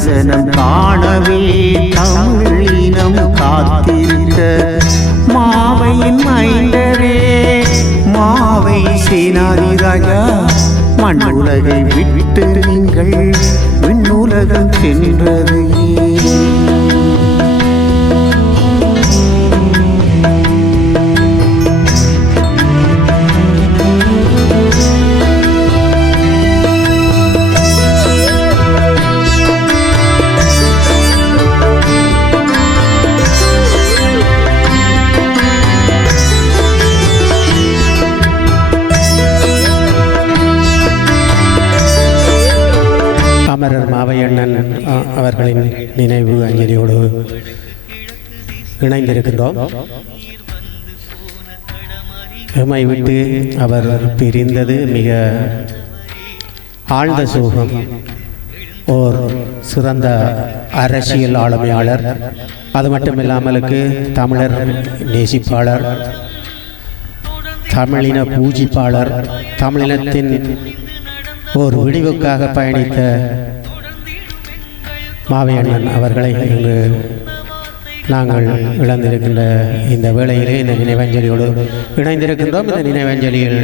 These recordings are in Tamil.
தரிசனம் காணவே தமிழினம் காத்திருந்த மாவையின் மைந்தரே மாவை சேனாதி ராஜா உலகை விட்டு நீங்கள் விண்ணுலகம் சென்றது ஏன்? அவர்களின் நினைவு அஞ்சலியோடு இணைந்திருக்கின்றோம். எம்மை விட்டு அவர் பிரிந்தது மிக ஆழ்ந்த சோகம். ஓர் சிறந்த அரசியல் ஆளுமையாளர். அது மட்டும் இல்லாமலுக்கு தமிழர் நேசிப்பாளர் தமிழின பூஜிப்பாளர் தமிழினத்தின் ஓர் விடிவுக்காக பயணித்த மாவையண்ணன் அவர்களை இன்று நாங்கள் இழந்திருக்கின்ற இந்த வேளையிலே இந்த நினைவஞ்சலியோடு இணைந்திருக்கின்றோம். இந்த நினைவஞ்சலியில்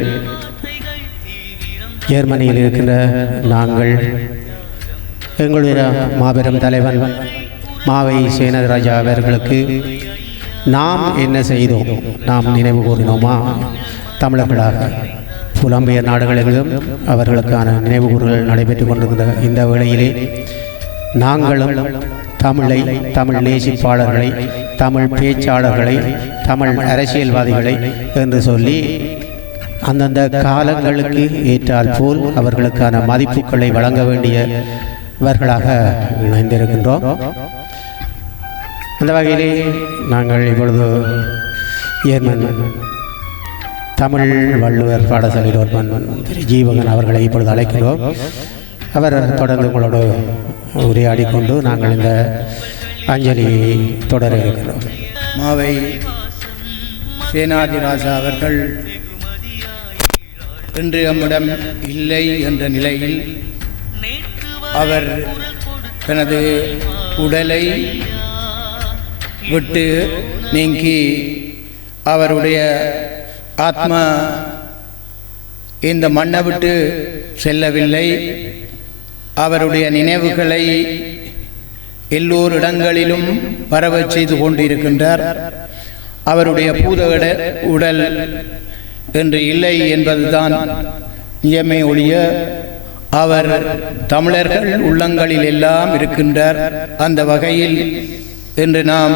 ஜெர்மனியில் இருக்கின்ற நாங்கள் எங்களுடைய மாபெரும் தலைவன் மாவை சேனராஜா அவர்களுக்கு நாம் என்ன செய்தோம்? நாம் நினைவு கூறினோமா தமிழர்களாக புலம்பெயர் நாடுகளிலும் அவர்களுக்கான நினைவு கூறுகள் நடைபெற்றுக் இந்த வேளையிலே நாங்களும் தமிழை தமிழ் நேசிப்பாளர்களை தமிழ் பேச்சாளர்களை தமிழ் அரசியல்வாதிகளை என்று சொல்லி அந்தந்த காலங்களுக்கு ஏற்றால் போல் அவர்களுக்கான மதிப்புகளை வழங்க வேண்டியவர்களாக இணைந்திருக்கின்றோம். அந்த வகையிலே நாங்கள் இப்பொழுது ஏர்மன் தமிழ் வள்ளுவர் பாடசாலை ரோட்மன் ஜீவகன் அவர்களை இப்பொழுது அழைக்கிறோம் அவர் தொடர்ந்து உங்களோடு உரையாடி கொண்டு நாங்கள் இந்த அஞ்சலி தொடர இருக்கிறோம். மாவை சேனாதிராஜா அவர்கள் இன்று நம்மிடம் இல்லை என்ற நிலையில் அவர் தனது உடலை விட்டு நீங்கி அவருடைய ஆத்மா இந்த மண்ணை விட்டு செல்லவில்லை. அவருடைய நினைவுகளை எல்லோர் இடங்களிலும் பரவச் செய்து கொண்டிருக்கின்றார். அவருடைய பூதகட உடல் என்று இல்லை என்பதுதான் நியமை ஒழிய அவர் தமிழர்கள் உள்ளங்களில் எல்லாம் இருக்கின்றார். அந்த வகையில் இன்று நாம்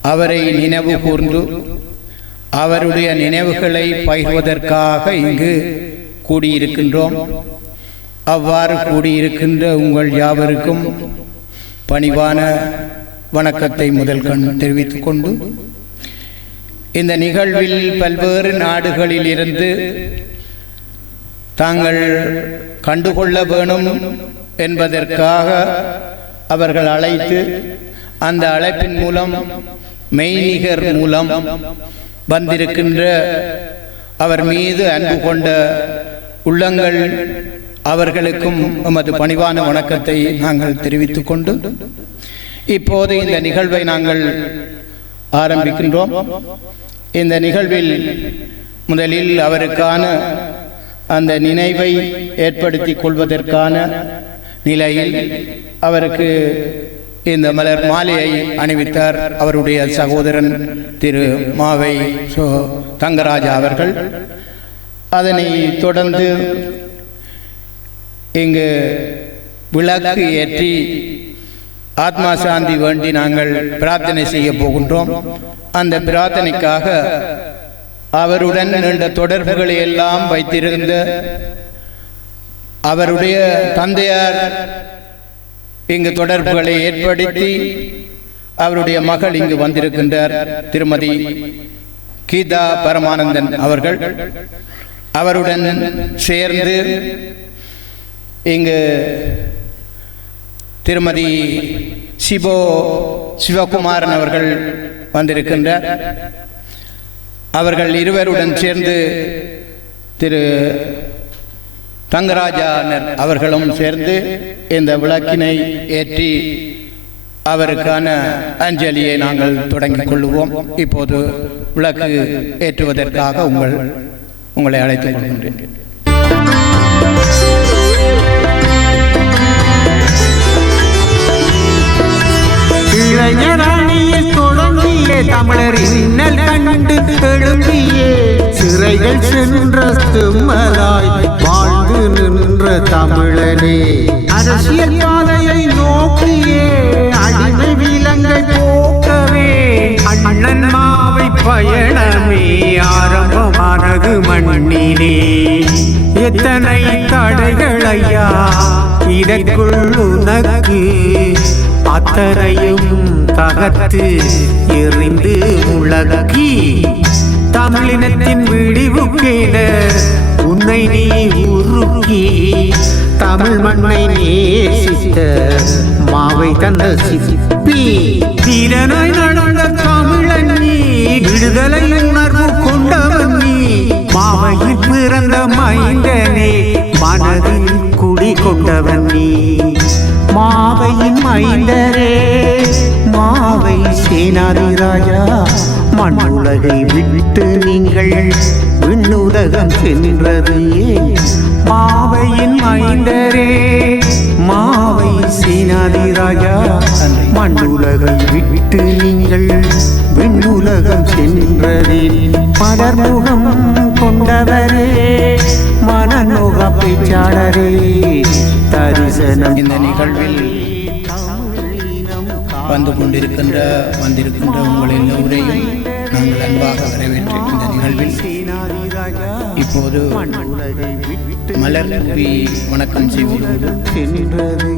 அவரை நினைவு கூர்ந்து அவருடைய நினைவுகளை பகிர்வதற்காக இங்கு கூடியிருக்கின்றோம். அவ்வாறு கூடியிருக்கின்ற உங்கள் யாவருக்கும் பணிவான வணக்கத்தை முதல் கண் தெரிவித்துக் கொண்டு இந்த நிகழ்வில் பல்வேறு நாடுகளில் இருந்து தாங்கள் கண்டுகொள்ள வேணும் என்பதற்காக அவர்கள் அழைத்து அந்த அழைப்பின் மூலம் மெய்நிகர் மூலம் வந்திருக்கின்ற அவர் மீது அன்பு கொண்ட உள்ளங்கள் அவர்களுக்கும் எமது பணிவான வணக்கத்தை நாங்கள் தெரிவித்துக் கொண்டு இப்போது இந்த நிகழ்வை நாங்கள் ஆரம்பிக்கின்றோம். இந்த நிகழ்வில் முதலில் அவருக்கான அந்த நினைவை ஏற்படுத்தி கொள்வதற்கான நிலையில் அவருக்கு இந்த மலர் மாலையை அணிவித்தார் அவருடைய சகோதரன் திரு மாவை சோ தங்கராஜா அவர்கள். அதனை தொடர்ந்து இங்கு விளக்கு ஏற்றி ஆத்மா சாந்தி வேண்டி நாங்கள் பிரார்த்தனை செய்ய போகின்றோம். அந்த பிரார்த்தனைக்காக அவருடன் நீண்ட தொடர்புகளை எல்லாம் வைத்திருந்த அவருடைய தந்தையார் இங்கு தொடர்புகளை ஏற்படுத்தி அவருடைய மகள் இங்கு வந்திருக்கின்றார். திருமதி கீதா பரமானந்தன் அவர்கள். அவருடன் சேர்ந்து இங்கு திருமதி சிபோ சிவகுமாரன் அவர்கள் வந்திருக்கின்றார் அவர்கள் இருவருடன் சேர்ந்து திரு தங்கராஜா அவர்களும் சேர்ந்து இந்த விளக்கினை ஏற்றி அவருக்கான அஞ்சலியை நாங்கள் தொடங்கிக் கொள்வோம் இப்போது விளக்கு ஏற்றுவதற்காக உங்கள் உங்களை அழைத்துக் கொள்கின்றேன். இளைஞரணியில் தொடங்கிய தமிழர் இன்னல் கண்டு எழுப்பியே. சிறைகள் சென்ற தும்மலாய் வாழ்ந்து நின்ற தமிழனே. அரசியல் பாதையை நோக்கியே அடிமை விலங்கை போக்கவே. அண்ணன் மாவை பயணமே ஆரம்பமானது மண்ணிலே. எத்தனை தடைகள் ஐயா இதற்குள் உனக்கு அத்தரையும் தகர்த்து எறிந்து உலகி தமிழினத்தின் விடிவுக்கேன உன்னை நீ உருகி தமிழ் மண்ணை நேசித்த மாவை தந்த சிப்பி தீரனாய் நடந்த தமிழன் நீ விடுதலை உணர்வு கொண்டவன் நீ மாவையில் பிறந்த மைந்தனே மனதில் குடி கொண்டவன் நீ மாவையின் மைந்தரே மாவை சேனாதி ராஜா மண் உலகை விட்டு நீங்கள் விண்ணுலகம் சென்றது ஏன்? மாவையின் மைந்தரே மாவை சேனாதி ராஜா மண் உலகை விட்டு நீங்கள் விண்ணுலகம் சென்றதே மலர்முகம் கொண்டவரே மனநோக பேச்சாளரே தரிசனம் இந்த நிகழ்வில் வந்து கொண்டிருக்கின்ற வந்திருக்கின்ற உங்கள் எல்லோரையும் நாங்கள் அன்பாக வரவேற்று இந்த நிகழ்வில் இப்போது மலர் வணக்கம் செய்வதோடு சென்றது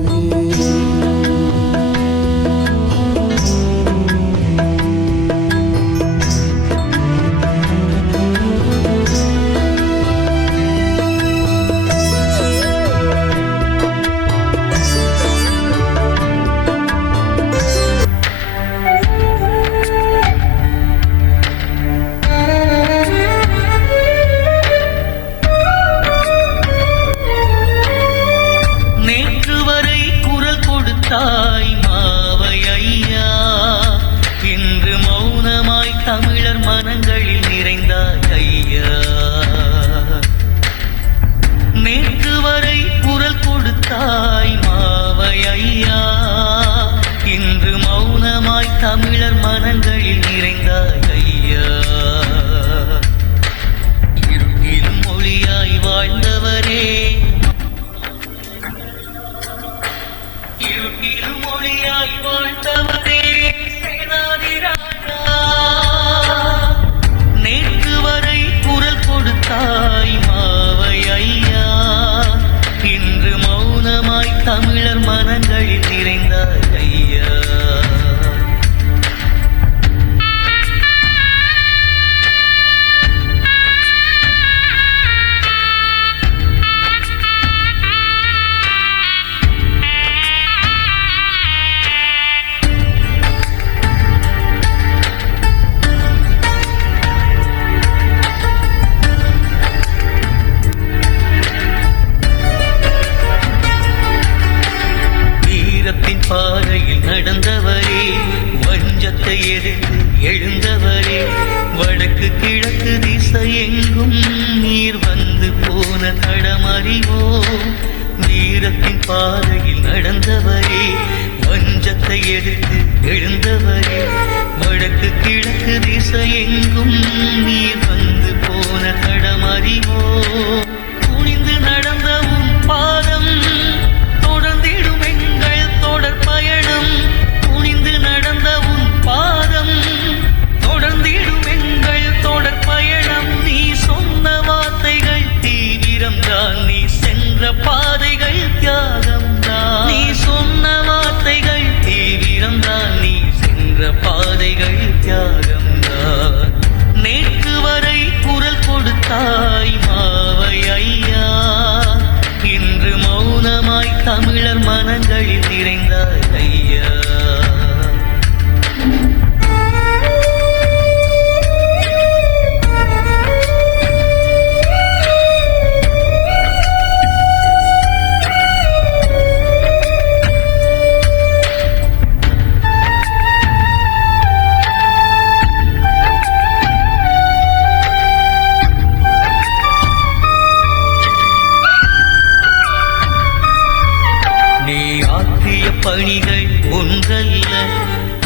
பணிகள் ஒன்றல்ல.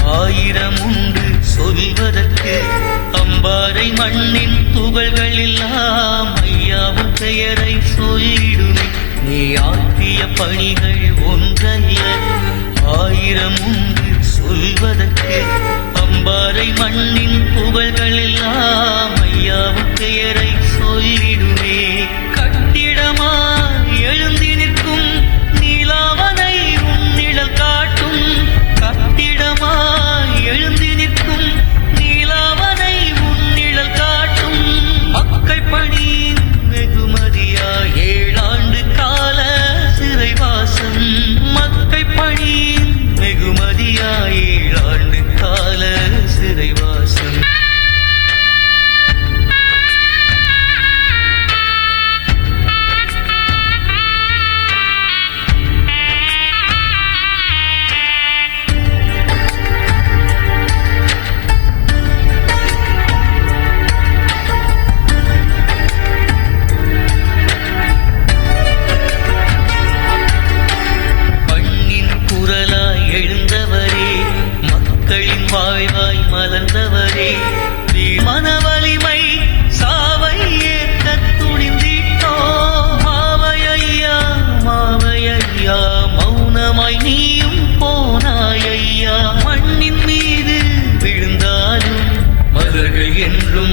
ஆயிரம் உண்டு சொல்வதற்கு அம்பாறை மண்ணின் துகள்கள் எல்லாம் ஐயாவும் பெயரை சொல்லிடுமே. நீ ஆற்றிய பணிகள் ஒன்றல்ல. ஆயிரம் உண்டு சொல்வதற்கு அம்பாறை மண்ணின் புகழ்கள் எல்லாம் ஐயாவும் பெயரை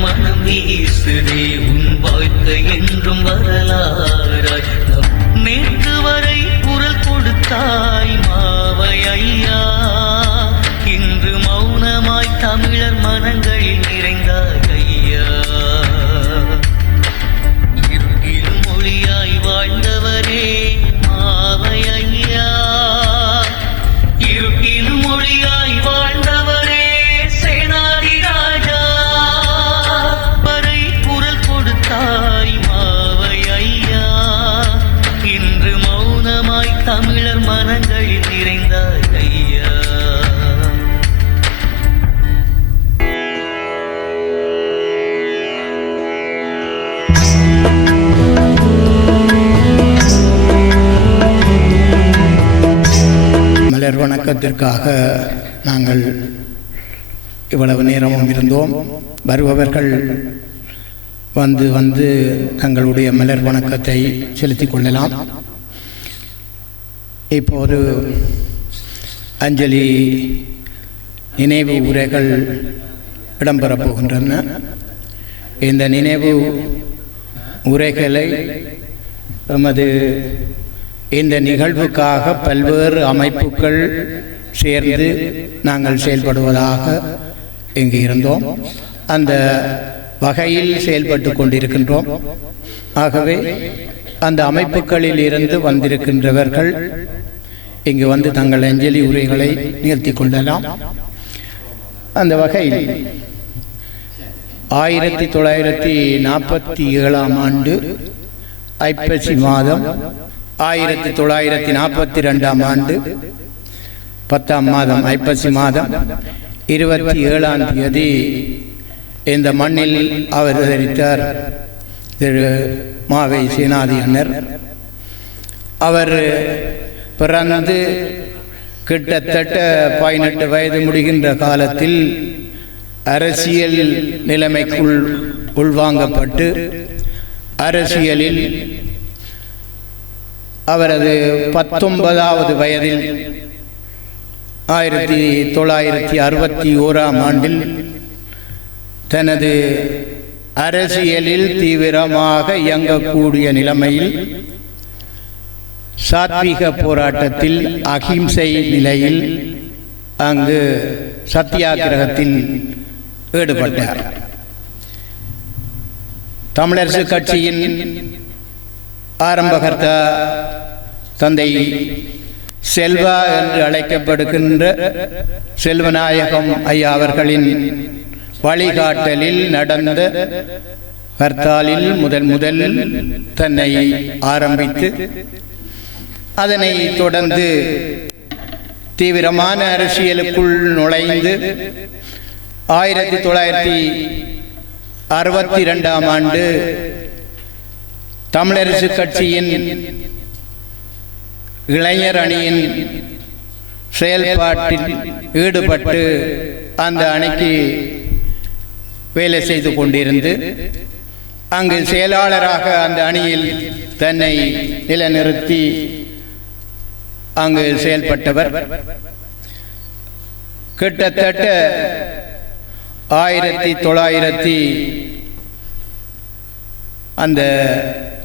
மனம் வீசுதே உன் வாழ்க்கை என்றும் வரலாறாய். நேற்று வரை குரல் கொடுத்தாய் மாவை ஐயா. வணக்கத்திற்காக நாங்கள் இவ்வளவு நேரமும் இருந்தோம். வருபவர்கள் வந்து வந்து தங்களுடைய மலர் வணக்கத்தை செலுத்திக் கொள்ளலாம். இப்போது அஞ்சலி நினைவு உரைகள் இடம்பெறப் போகின்றன. இந்த நினைவு உரைகளை எமது இந்த நிகழ்வுக்காக பல்வேறு அமைப்புகள் சேர்ந்து நாங்கள் செயல்படுவதாக இங்கு இருந்தோம். அந்த வகையில் செயல்பட்டு கொண்டிருக்கின்றோம். ஆகவே அந்த அமைப்புகளில் இருந்து வந்திருக்கின்றவர்கள் இங்கு வந்து தங்கள் அஞ்சலி உரைகளை நிகழ்த்தி கொள்ளலாம். அந்த வகையில் ஆயிரத்தி தொள்ளாயிரத்தி நாற்பத்தி ஏழாம் ஆண்டு ஐப்பசி மாதம் ஆயிரத்தி தொள்ளாயிரத்தி நாற்பத்தி ரெண்டாம் ஆண்டு பத்தாம் மாதம் ஐப்பசி மாதம் இருபத்தி ஏழாம் தேதி இந்த மண்ணில் அவர் தரித்தார். திரு மாவை சீனாதி அண்ணர். அவர் பிறந்து கிட்டத்தட்ட பதினெட்டு வயது முடிகின்ற காலத்தில் அரசியல் நிலைமைக்குள் உள்வாங்கப்பட்டு அரசியலில் அவரது பத்தொன்பதாவது வயதில் ஆயிரத்தி தொள்ளாயிரத்தி அறுபத்தி ஓராம் ஆண்டில் தனது அரசியலில் தீவிரமாக இயங்கக்கூடிய நிலைமையில் சாத்விக போராட்டத்தில் அகிம்சை நிலையில் அங்கு சத்தியாகிரகத்தில் ஈடுபட்டார். தமிழரசு கட்சியின் ஆரம்பகர்த்தா தந்தை செல்வா என்று அழைக்கப்படுகின்ற செல்வநாயகம் ஐயா அவர்களின் வழிகாட்டலில் நடந்த கர்த்தாலில் முதல் முதல் தன்னை ஆரம்பித்து அதனை தொடர்ந்து தீவிரமான அரசியலுக்குள் நுழைந்து ஆயிரத்தி தொள்ளாயிரத்தி அறுபத்தி ரெண்டாம் ஆண்டு தமிழரசு கட்சியின் இளைஞர் அணியின் செயல்பாட்டில் ஈடுபட்டு அந்த அணைக்கு வேலை செய்து கொண்டிருந்து அங்கு செயலாளராக அந்த அணியில் தன்னை நிலைநிறுத்தி அங்கு செயல்பட்டவர். கிட்டத்தட்ட ஆயிரத்தி தொள்ளாயிரத்தி அந்த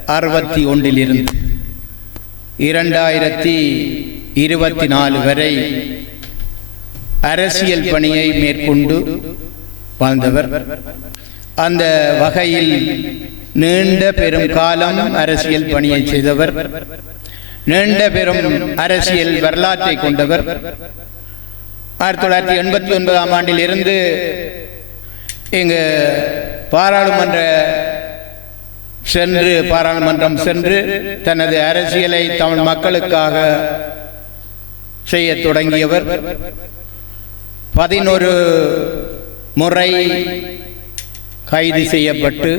அறுபத்தி ஒன்றிலிருந்து இரண்டாயிரத்தி இருபத்தி நாலு வரை அரசியல் பணியை மேற்கொண்டு வாழ்ந்தவர். அந்த வகையில் நீண்ட பெரும் காலம் அரசியல் பணியை செய்தவர். நீண்ட பெரும் அரசியல் வரலாற்றை கொண்டவர். ஆயிரத்தி தொள்ளாயிரத்தி எண்பத்தி ஒன்பதாம் ஆண்டில் இருந்து இங்கு பாராளுமன்ற சென்று பாராளுமன்றம் சென்று தனது அரசியலை தமிழ் மக்களுக்காக செய்யத் தொடங்கியவர். பதினொரு முறை கைது செய்யப்பட்டு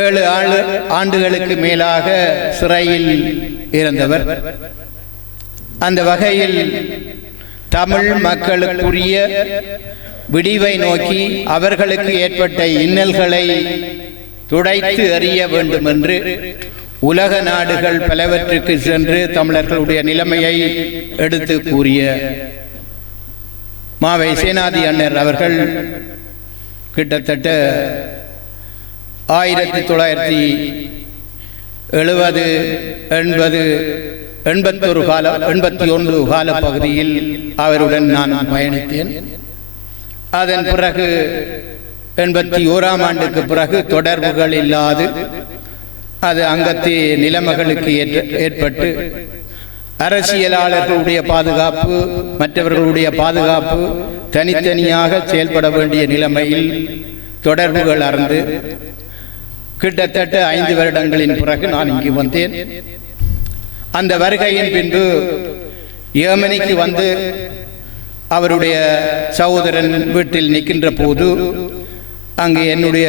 ஏழு ஆளு ஆண்டுகளுக்கு மேலாக சிறையில் இருந்தவர். அந்த வகையில் தமிழ் மக்களுக்குரிய விடிவை நோக்கி அவர்களுக்கு ஏற்பட்ட இன்னல்களை துடைத்து அறிய வேண்டும் என்று உலக நாடுகள் பலவற்றுக்கு சென்று தமிழர்களுடைய நிலைமையை எடுத்து கூறிய மாவை சேனாதி அண்ணர் அவர்கள் கிட்டத்தட்ட ஆயிரத்தி தொள்ளாயிரத்தி எழுபது எண்பது எண்பத்தொரு கால எண்பத்தி ஒன்று கால பகுதியில் அவருடன் நான் பயணித்தேன். அதன் பிறகு எண்பத்தி ஓராம் ஆண்டுக்கு பிறகு தொடர்புகள் இல்லாது அது அங்கத்தி நிலைமைகளுக்கு ஏற்பட்டு அரசியலாளர்களுடைய பாதுகாப்பு மற்றவர்களுடைய பாதுகாப்பு தனித்தனியாக செயல்பட வேண்டிய நிலைமையில் தொடர்புகள் அறந்து கிட்டத்தட்ட ஐந்து வருடங்களின் பிறகு நான் இங்கு வந்தேன். அந்த வருகையின் பின்பு ஏமனிக்கு வந்து அவருடைய சகோதரன் வீட்டில் நிற்கின்ற போது அங்கு என்னுடைய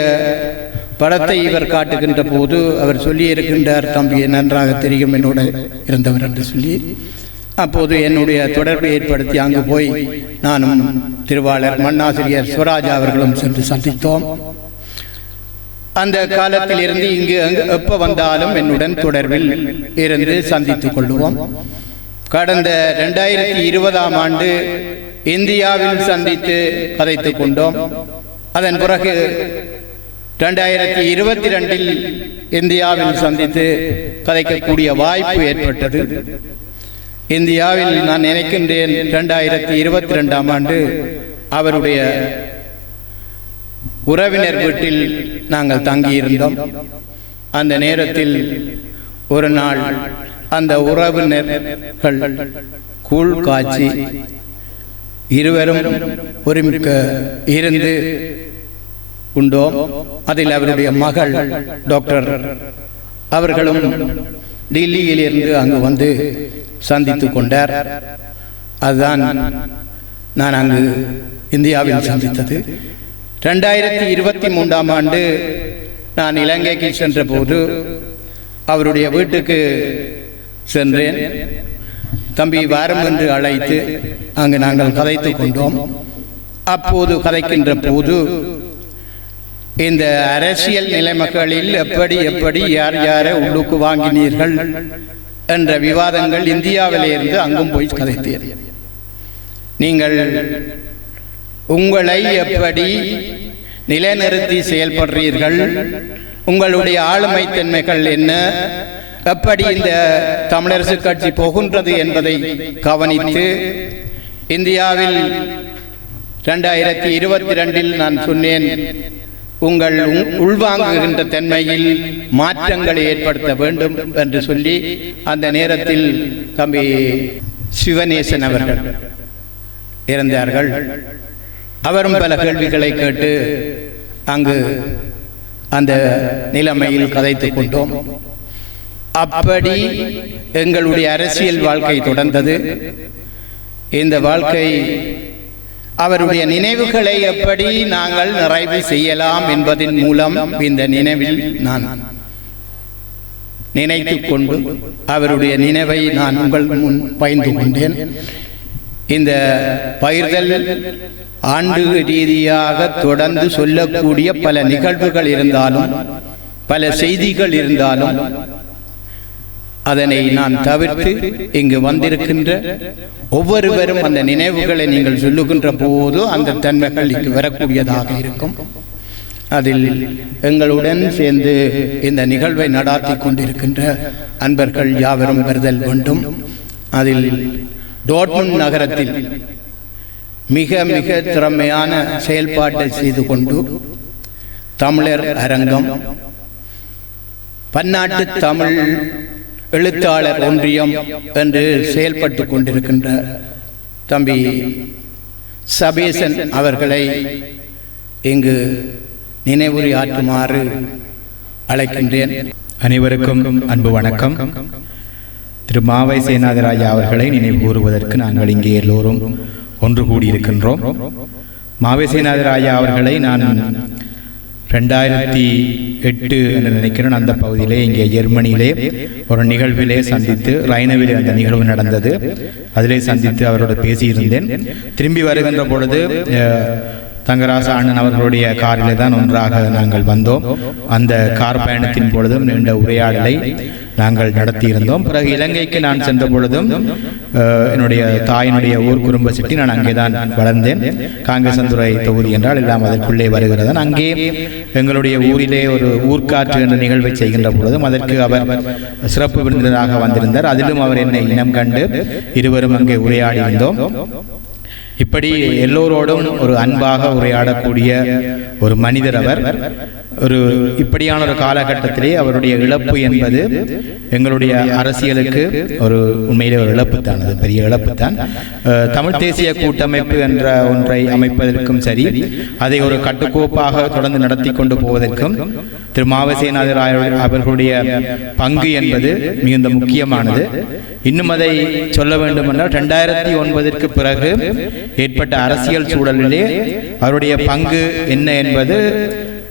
படத்தை இவர் காட்டுகின்ற போது அவர் சொல்லியிருக்கின்றார் தம்பி நன்றாக தெரியும் என்னோட இருந்தவர் என்று சொல்லி. அப்போது என்னுடைய தொடர்பை ஏற்படுத்தி அங்கு போய் நானும் திருவாளர் மண்ணாசிரியர் சுவராஜா அவர்களும் சென்று சந்தித்தோம். அந்த காலத்தில் இருந்து இங்கு அங்கு எப்போ வந்தாலும் என்னுடன் தொடர்பில் இருந்து சந்தித்துக் கொள்வோம் கடந்த ரெண்டாயிரத்தி இருபதாம் ஆண்டு இந்தியாவில் சந்தித்து கதைத்துக் கொண்டோம். அதன் பிறகு இரண்டாயிரத்தி இருபத்தி ரெண்டில் இந்தியாவில் சந்தித்து கதைக்கக்கூடிய வாய்ப்பு ஏற்பட்டது. இந்தியாவில் நான் நினைக்கின்றேன் ரெண்டாயிரத்தி இருபத்தி ரெண்டாம் ஆண்டு அவருடைய உறவினர் வீட்டில் நாங்கள் தங்கியிருந்தோம். அந்த நேரத்தில் ஒரு நாள் அந்த உறவினர்கள் கூழ் காய்ச்சி இருவரும் ஒருமிக்க இருந்து உண்டோம். அதில் அவருடைய மகள் டாக்டர் அவர்களும் டெல்லியில் இருந்து அங்கு வந்து சந்தித்துக் கொண்டார். அதுதான் நான் அங்கு இந்தியாவில் சந்தித்தது. ரெண்டாயிரத்தி இருபத்தி மூன்றாம் ஆண்டு நான் இலங்கைக்கு சென்ற போது அவருடைய வீட்டுக்கு சென்றேன். தம்பி வாரம் என்று அழைத்து அங்கு நாங்கள் கதைத்துக் கொண்டோம். அப்போது கதைக்கின்ற போது இந்த அரசியல் நிலைமைகளில் எப்படி எப்படி யார் யாரை உள்ளுக்கு வாங்கினீர்கள் என்ற விவாதங்கள் இந்தியாவிலே இருந்து அங்கும் போய் கதைத்தேன் நீங்கள் உங்களை எப்படி நிலைநிறுத்தி செயல்படுறீர்கள்? உங்களுடைய ஆளுமை தன்மைகள் என்ன? எப்படி இந்த தமிழரசு கட்சி போகின்றது என்பதை கவனித்து இந்தியாவில் ரெண்டாயிரத்தி இருபத்தி ரெண்டில் நான் சொன்னேன் உங்கள் உள்- உள்வாங்குகின்ற தன்மையில் மாற்றங்களை ஏற்படுத்த வேண்டும் என்று சொல்லி அந்த நேரத்தில் தம்பி சிவநேசன் அவர்கள் இருந்தார்கள் அவரும் பல கேள்விகளை கேட்டு அங்கு அந்த நிலைமையில் கதைத்துக் கொண்டோம். அப்படி எங்களுடைய அரசியல் வாழ்க்கை தொடர்ந்தது. இந்த வாழ்க்கை அவருடைய நினைவுகளை எப்படி நாங்கள் நிறைவு செய்யலாம் என்பதன் மூலம் இந்த நினைவில் நான் நினைத்துக் கொண்டு அவருடைய நினைவை நான் உங்கள் முன் பயந்து கொண்டேன். இந்த பயிர்கள் ஆண்டு ரீதியாக தொடர்ந்து சொல்லக்கூடிய பல நிகழ்வுகள் இருந்தாலும் பல செய்திகள் இருந்தாலும் அதனை நான் தவிர்த்து இங்கு வந்திருக்கின்ற ஒவ்வொருவரும் அந்த நினைவுகளை நீங்கள் சொல்லுகின்ற போது அந்த தன்மைகள் இங்கு வரக்கூடியதாக இருக்கும். அதில் எங்களுடன் சேர்ந்து இந்த நிகழ்வை நடாத்தி கொண்டிருக்கின்ற அன்பர்கள் யாவரும் வருதல் வேண்டும். அதில் டோட்மன் நகரத்தில் மிக மிக திறமையான செயல்பாட்டை செய்து கொண்டு தமிழர் அரங்கம் பன்னாட்டு தமிழ் எழுத்தாளர் ஒன்றியம் என்று செயல்பட்டு கொண்டிருக்கின்ற தம்பி சபேசன் அவர்களை இங்கு நினைவுரையாற்றுமாறு அழைக்கின்றேன். அனைவருக்கும் அன்பு வணக்கம். திரு மாவை சேனாதிராஜா அவர்களை நினைவு கூறுவதற்கு நாங்கள் இங்கே எல்லோரும் ஒன்று கூடியிருக்கின்றோம். மாவை சேனாதிராஜா அவர்களை நான் ரெண்டாயிரத்தி எட்டு என்று நினைக்கிறேன். அந்த பகுதியிலே இங்கே ஜெர்மனியிலே ஒரு நிகழ்விலே சந்தித்து ரைனவிலே அந்த நிகழ்வு நடந்தது. அதிலே சந்தித்து அவரோடு பேசியிருந்தேன். திரும்பி வருகின்ற பொழுது தங்கராச அண்ணன் அவர்களுடைய காரிலே தான் ஒன்றாக நாங்கள் வந்தோம். அந்த கார் பயணத்தின் பொழுதும் நீண்ட உரையாடலை நாங்கள் நடத்தியிருந்தோம். பிறகு இலங்கைக்கு நான் சென்ற பொழுதும் என்னுடைய தாயினுடைய ஊர் குடும்ப சிட்டி நான் அங்கே தான் வளர்ந்தேன் காங்கசந்துறை தொகுதி என்றால் எல்லாம் அதற்குள்ளே வருகிறது அங்கே எங்களுடைய ஊரிலே ஒரு ஊர்க்காற்று என்ற நிகழ்வை செய்கின்ற பொழுதும் அதற்கு அவர் சிறப்பு விருந்தினராக வந்திருந்தார். அதிலும் அவர் என்னை இனம் கண்டு இருவரும் அங்கே உரையாடி இருந்தோம் இப்படி எல்லோரோடும் ஒரு அன்பாக உரையாடக்கூடிய ஒரு மனிதர் அவர். ஒரு இப்படியான ஒரு காலகட்டத்திலே அவருடைய இழப்பு என்பது எங்களுடைய அரசியலுக்கு ஒரு உண்மையிலே ஒரு இழப்பு தான் அது பெரிய இழப்பு தான் தமிழ் தேசிய கூட்டமைப்பு என்ற ஒன்றை அமைப்பதற்கும் சரி அதை ஒரு கட்டுக்கோப்பாக தொடர்ந்து நடத்தி கொண்டு போவதற்கும் திரு மாவசேநாதர் அவர்களுடைய பங்கு என்பது மிகுந்த முக்கியமானது. இன்னும் அதை சொல்ல வேண்டும் என்றால் ரெண்டாயிரத்தி ஒன்பதற்கு பிறகு ஏற்பட்ட அரசியல் சூழலிலே அவருடைய பங்கு என்ன என்பது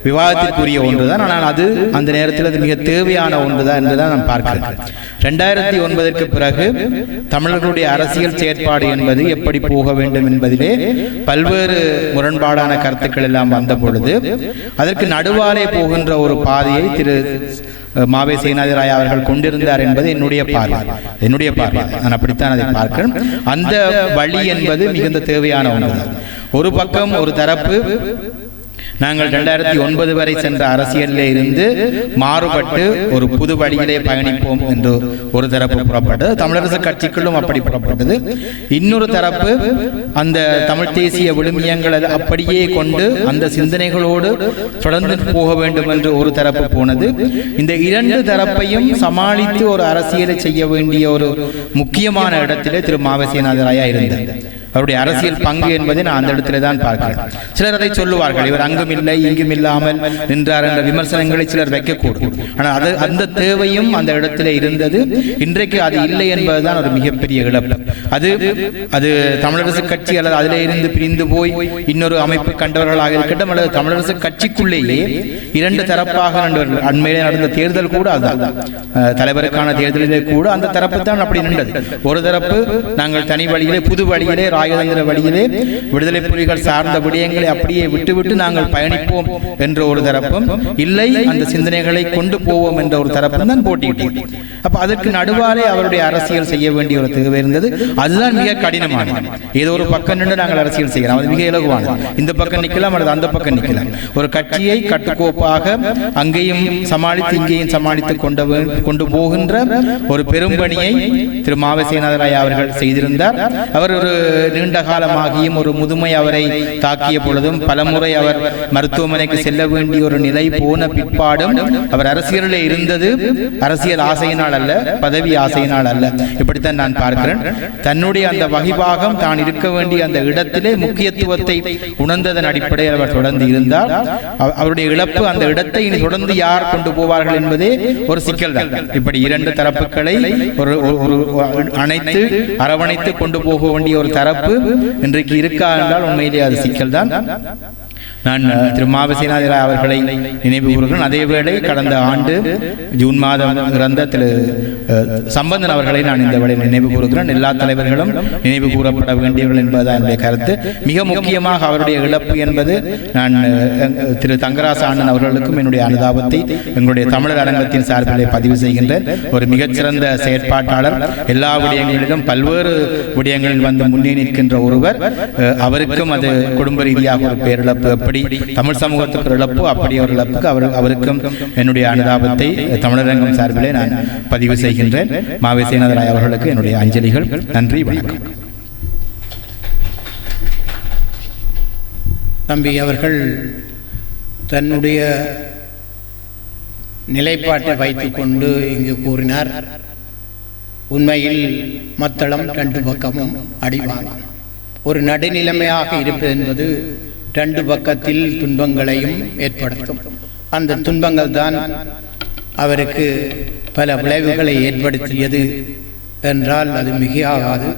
விவாதத்திற்குரிய ஒன்றுதான். ஆனால் அது அந்த நேரத்தில் அது மிக தேவையான ஒன்றுதான் என்றுதான் நான் பார்க்கிறேன் ரெண்டாயிரத்தி ஒன்பதற்கு பிறகு தமிழர்களுடைய அரசியல் செயற்பாடு என்பது எப்படி போக வேண்டும் என்பதிலே பல்வேறு முரண்பாடான கருத்துக்கள் எல்லாம் வந்த பொழுது அதற்கு நடுவாலே போகின்ற ஒரு பாதையை திரு மாவே சேனாதிராய் அவர்கள் கொண்டிருந்தார் என்பது என்னுடைய பார்வை. என்னுடைய பார்வை. நான் அப்படித்தான் அதை பார்க்கிறேன். அந்த வழி என்பது மிகுந்த தேவையான ஒன்று. ஒரு பக்கம் ஒரு தரப்பு நாங்கள் ரெண்டாயிரத்தி ஒன்பது வரை சென்ற அரசியலில் இருந்து மாறுபட்டு ஒரு புது வழியிலே பயணிப்போம் என்று ஒரு தரப்பு புறப்பட்டது. தமிழரசு கட்சிக்குள்ளும் அப்படி புறப்பட்டது. இன்னொரு தரப்பு அந்த தமிழ் தேசிய விழுமியங்களை அப்படியே கொண்டு அந்த சிந்தனைகளோடு தொடர்ந்து போக வேண்டும் என்று ஒரு தரப்பு போனது. இந்த இரண்டு தரப்பையும் சமாளித்து ஒரு அரசியலை செய்ய வேண்டிய ஒரு முக்கியமான இடத்திலே திரு மாவசியநாதராயா இருந்தார் அவருடைய அரசியல் பங்கு என்பதை நான் அந்த இடத்துல தான் பார்க்கிறேன். சிலர் அதை சொல்லுவார்கள் இவர் அங்கும் இல்லை இங்கும் இல்லாமல் நின்றார் என்ற விமர்சனங்களை சிலர் வைக்கக்கூடும். ஆனால் அது அந்த தேவையும் அந்த இடத்துல இருந்தது. இன்றைக்கு அது இல்லை என்பதுதான் ஒரு மிகப்பெரிய இழப்பு. அது அது தமிழரசு கட்சி அல்லது அதிலே இருந்து பிரிந்து போய் இன்னொரு அமைப்பு கண்டவர்களாக இருக்கட்டும் அல்லது தமிழரசு கட்சிக்குள்ளேயே இரண்டு தரப்பாக அண்மையிலே நடந்த தேர்தல் கூட அதுதான். தலைவருக்கான தேர்தலிலே கூட அந்த தரப்பு தான் அப்படி நின்றது. ஒரு தரப்பு நாங்கள் தனி வழியிலே புது வழியிலே ராயதந்திர வழியிலே விடுதலை புலிகள் சார்ந்த விடயங்களை அப்படியே விட்டுவிட்டு நாங்கள் பயணிப்போம் என்ற ஒரு தரப்பும் இல்லை அந்த சிந்தனைகளை கொண்டு போவோம் என்ற ஒரு தரப்பும் தான் போட்டியிட்டோம் அப்ப அதற்கு நடுவாலே அவருடைய அரசியல் செய்ய வேண்டிய ஒரு தேவை இருந்தது. அதுதான் மிக கடினமானது. ஏதோ ஒரு பக்கம் நின்று நாங்கள் அரசியல் செய்யலாம் அது மிக இலகுவானது. இந்த பக்கம் நிற்கலாம் அல்லது அந்த பக்கம் நிற்கலாம். ஒரு கட்சியை கட்டுக்கோப்பாக அங்கேயும் சமாளித்து இங்கேயும் சமாளித்து கொண்டு கொண்டு போகின்ற ஒரு பெரும்பணியை திரு மாவசேனாதராய் அவர்கள் செய்திருந்தார். அவர் ஒரு நீண்ட காலமாகியும் ஒரு முதுமை அவரை தாக்கிய பொழுதும் பலமுறை அவர் மருத்துவமனைக்கு செல்ல வேண்டிய ஒரு நிலை போன பிற்பாடும் அவர் அரசியலில் இருந்தது. அரசியல் ஆசையினால் அல்ல பதவி ஆசையினால் அல்ல. இப்படித்தான் நான் பார்க்கிறேன். தன்னுடைய அந்த வகிபாகம் தான் இருக்க வேண்டிய அந்த இடத்திலே முக்கியத்துவத்தை உணர்ந்ததன் அடிப்படையில் அவர் தொடர்ந்து இருந்தார். அவருடைய இழப்பு அந்த இடத்தை இனி தொடர்ந்து யார் கொண்டு போவார்கள் என்பதே ஒரு சிக்கல் தான் இப்படி இரண்டு தரப்புகளை ஒரு ஒரு அணைத்து அரவணைத்து கொண்டு போக வேண்டிய ஒரு தரப்பு இன்றைக்கு இருக்கா என்றால் உண்மையிலே அது சிக்கல் தான் நான் திரு மாவசீனாதிரா அவர்களை நினைவு கூறுகிறேன். அதேவேளை கடந்த ஆண்டு ஜூன் மாதம் இறந்த திரு சம்பந்தன் அவர்களை நான் இந்த வேளையில் நினைவு கூறுகிறேன். எல்லா தலைவர்களும் நினைவு கூறப்பட வேண்டியவர்கள் என்பதுதான் என்னுடைய கருத்து. மிக முக்கியமாக அவருடைய இழப்பு என்பது நான் திரு தங்கராச அண்ணன் அவர்களுக்கும் என்னுடைய அனுதாபத்தை எங்களுடைய தமிழர் அரங்கத்தின் சார்பிலே பதிவு செய்கின்றேன். ஒரு மிகச்சிறந்த செயற்பாட்டாளர். எல்லா விடயங்களிலும் பல்வேறு விடயங்களில் வந்து முன்னே நிற்கின்ற ஒருவர். அவருக்கும் அது குடும்ப ரீதியாக ஒரு பேரிழப்பு எப்படி தமிழ் சமூகத்துக்கு இழப்பு அப்படி ஒரு இழப்புக்கு அவர் அவருக்கும் என்னுடைய அனுதாபத்தை தமிழரங்கம் சார்பிலே நான் பதிவு செய்கின்றேன். மாவே சேனதராய் அவர்களுக்கு என்னுடைய அஞ்சலிகள். நன்றி வணக்கம். தம்பி அவர்கள் தன்னுடைய நிலைப்பாட்டை வைத்துக்கொண்டு இங்கு கூறினார் உண்மையில் மத்தளம் ரெண்டு பக்கமும் அடிவாங்க ஒரு நடுநிலைமையாக இருப்பது என்பது ரெண்டு பக்கத்தில் துன்பங்களையும் ஏற்படுத்தும். அந்த துன்பங்கள் தான் அவருக்கு பல விளைவுகளை ஏற்படுத்தியது என்றால் அது மிகையாகாது.